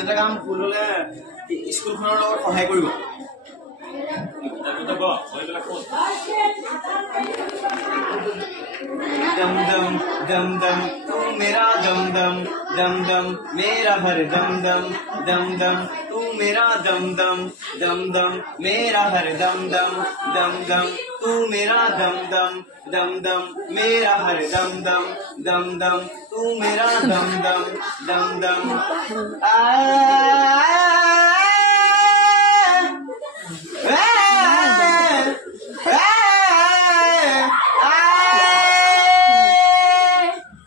এটা কাম ভুল হলে স্কুলখনৰ লগত সহায় কৰিব। दम दम दम दम तू मेरा दम दम दम दम मेरा हर दम दम दम दम तू मेरा दम दम दम दम मेरा हर दम दम दम दम तू मेरा दम दम दम दम मेरा हर दम दम दम दम तू मेरा दम दम दम दम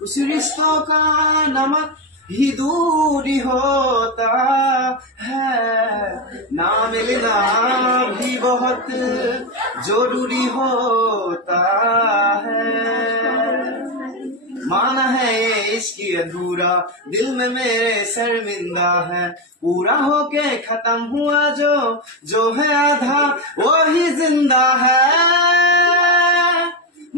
उस रिश्तों का नमक ही दूरी होता है, ना मिलना भी बहुत जरूरी होता है। माना है ये इसकी अधूरा, दिल में मेरे शर्मिंदा है, पूरा होके खत्म हुआ जो है आधा वो ही जिंदा है।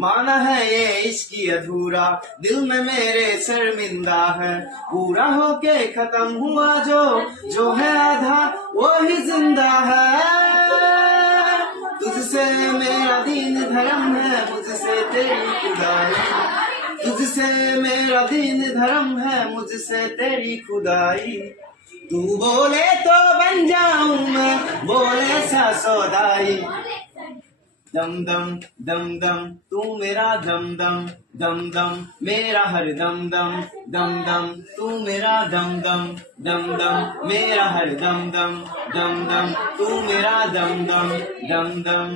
माना है ये इसकी अधूरा, दिल में मेरे शर्मिंदा है, पूरा होके खत्म हुआ जो है आधा वो ही जिंदा है। तुझसे मेरा दीन धर्म है, मुझसे तेरी खुदाई, तुझसे मेरा दीन धर्म है, मुझसे तेरी खुदाई। तू बोले तो बन जाऊं मैं, बोले सा सौदाई। दम दम दम दम तू मेरा दम दम दम दम मेरा हर दम दम दम दम तू मेरा दम दम दम दम मेरा हर दम दम दम दम तू मेरा दम दम दम दम